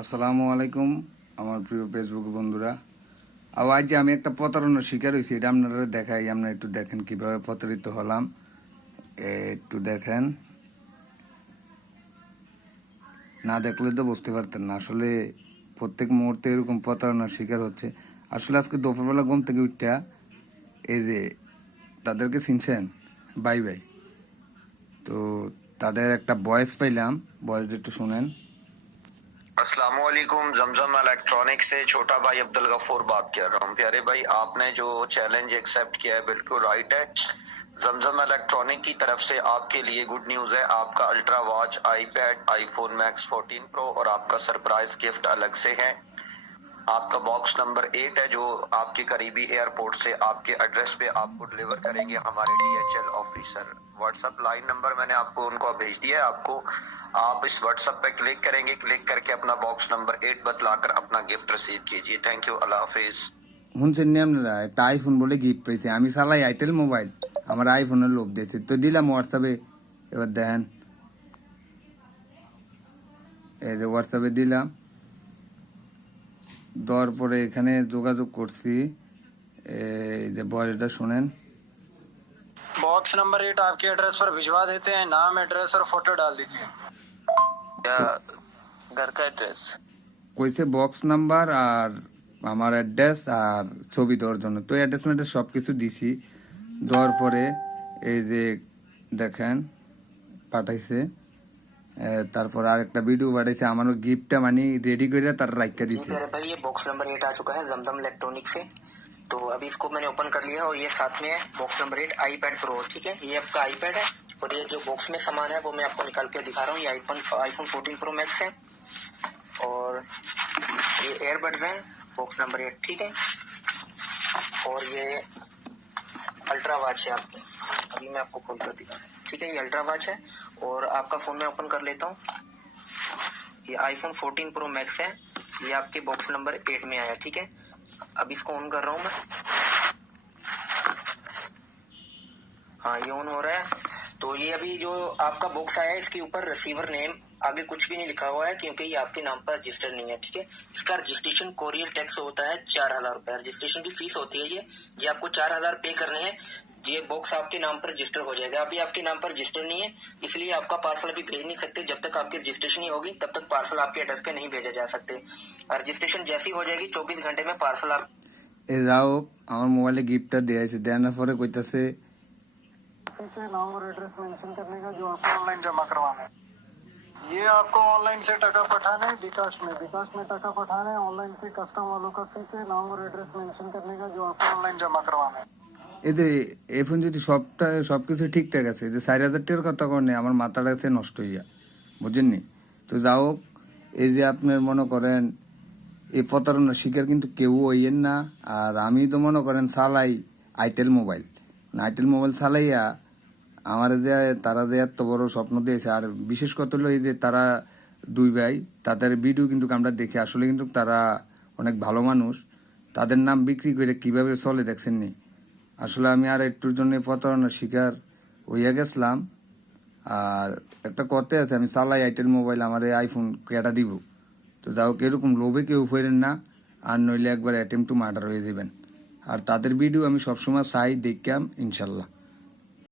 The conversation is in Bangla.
আসসালামু আলাইকুম আমার প্রিয় ফেসবুক বন্ধুরা। আজ আমি একটা প্রতারণার শিকার হয়েছি, এটা আপনারা দেখাই। আপনারা একটু দেখেন কিভাবে প্রতারিত হলাম, একটু দেখেন। না দেখলে তো বুঝতে পারতেন না। আসলে প্রত্যেক মুহূর্তে এরকম প্রতারণার শিকার হচ্ছে। আসলে আজকে দুপুরবেলা ঘুম থেকে উঠটা এই যে তাদেরকে চিনছেন, বাই বাই, তো তাদের একটা ভয়েস পাইলাম, ভয়েসটা একটু শুনেন। अस्सलामुअलैकुम, जमजम इलेक्ट्रॉनिक से छोटा भाई अब्दुल गफूर बात कर रहा हूँ। प्यारे भाई, आपने जो चैलेंज एक्सेप्ट किया है बिल्कुल राइट है। जमजम इलेक्ट्रॉनिक की तरफ से आपके लिए गुड न्यूज है। आपका ultra watch, iPad, iPhone max 14 pro और आपका सरप्राइज गिफ्ट अलग से है। आपका बॉक्स नंबर 8 है जो आपके करीबी एयरपोर्ट से आपके एड्रेस पे आपको डिलीवर करेंगे हमारे DHL officer. WhatsApp line number मैंने आपको उनको भेज दिया है। आपको आप इस व्हाट्सएप पे क्लिक करेंगे, क्लिक करके अपना बॉक्स नंबर 8 बतलाकर अपना गिफ्ट रिसीव कीजिए। थैंक यू, अल्लाह हाफिज। শুনছেন নি আপনারা? একটা আইফোন বলে গিফট পেয়েছে। আমি চালাই আইটেল মোবাইল, আমার আইফোনের লোভ দিয়েছে, তো দিলাম হোয়াটসঅ্যাপে। এবার দেখেন, এই যে হোয়াটসঅ্যাপে দিলাম, দেওয়ার পরে এখানে যোগাযোগ করছি। এই যে বয়সটা শুনেন। बॉक्स नंबर 8 आपके एड्रेस पर भिजवा देते हैं। नाम, एड्रेस और फोटो डाल दीजिए। घर का एड्रेस কইছে বক্স নাম্বার আর আমার অ্যাড্রেস আর ছবি দেওয়ার জন্য। তো অ্যাড্রেস ম্যাড্রেস সব কিছু দিছি। দেওয়ার পরে এই যে দেখেন পাঠাইছে। তারপর আর একটা ভিডিও পাঠাইছে, আমার গিফটটা মানে রেডি করে তার রাখা দিছে। भाई ये बॉक्स नंबर 8 आ चुका है जमजम इलेक्ट्रॉनिक से। तो अभी इसको मैंने ओपन कर लिया और ये साथ में है बॉक्स नंबर 8 आईपैड प्रो। ठीक है, ये आपका आईपैड है और ये जो बॉक्स में सामान है वो मैं आपको निकाल के दिखा रहा हूँ। ये आईफोन 14 प्रो मैक्स है और ये एयरबड्स हैं बॉक्स नंबर 8। ठीक है, और ये अल्ट्रा वॉच है आपकी। अभी मैं आपको खोल कर दिखा रहा हूँ। ठीक है, ये अल्ट्रा वॉच है और आपका फोन मैं ओपन कर लेता हूँ। ये आईफोन 14 प्रो मैक्स है, ये आपके बॉक्स नंबर 8 में आया। ठीक है, अब इसको ऑन कर रहा हूँ मैं। हाँ, ये ऑन हो रहा है। तो ये अभी जो आपका बॉक्स आया है इसके ऊपर रिसीवर नेम आगे कुछ भी नहीं लिखा हुआ है क्योंकि ये आपके नाम पर रजिस्टर्ड नहीं है। ठीक है, इसका रजिस्ट्रेशन कोरियर टैक्स होता है 4000 रुपए। रजिस्ट्रेशन की फीस होती है ये आपको 4000 पे करने हैं। ये बॉक्स आपके नाम पर रजिस्टर हो जाएगा। अभी आपके नाम पर रजिस्टर नहीं है, इसलिए आपका पार्सल अभी भेज नहीं सकते। जब तक आपकी रजिस्ट्रेशन नहीं होगी तब तक पार्सल आपके एड्रेस पे नहीं भेजा जा सकते। रजिस्ट्रेशन जैसी हो जाएगी 24 घंटे में पार्सल आप এ যাও, আমার মোবাইলে গিফটটা দিয়েছে, দেওয়ার পরে কইতাছে नाम और एड्रेस मेंशन करने का जो आपको ऑनलाइन जमा करवाना है। ये आपको ऑनलाइन से टका पठाना है विकास में टका पठाना है। ऑनलाइन से कस्टम वालों का फीस है। नाम और एड्रेस मेंशन करने का जो आपको ऑनलाइन जमा करवाना है। এই যে এই ফোন যদি সবকিছু ঠিকঠাক আছে, যে 4000 টাকার কথা কনে আমার মাথাটা আছে নষ্ট হইয়া, বুঝেননি? তো যাও হোক, এই যে আপনার মনে করেন এই প্রতারণার শিকার কিন্তু কেউ হইয়েন না। আর আমি তো মনে করেন চালাই আইটেল মোবাইল, আইটেল মোবাইল চালাইয়া আমার যে তারা যে এত বড় স্বপ্ন দিয়েছে। আর বিশেষ কথা হলো এই যে তারা দুই ভাই, তাদের ভিডিও কিন্তু আমরা দেখি, আসলে কিন্তু তারা অনেক ভালো মানুষ। তাদের নাম বিক্রি করে কিভাবে চলে দেখছেন নি? আসলে আমি আর একটুর জন্য প্রতারণার শিকার হইয়া গেছিলাম। আর একটা কথা আছে, আমি চালাই আইটেল মোবাইল, আমার এই আইফোন কেটা দিব। তো যাও, এরকম লোভে কেউ ফেরেন না, আর নইলে একবার অ্যাটেম্প টু মার্ডার হয়ে যাবেন। আর তাদের ভিডিও আমি সবসময় চাই, দেখতাম, ইনশাল্লাহ।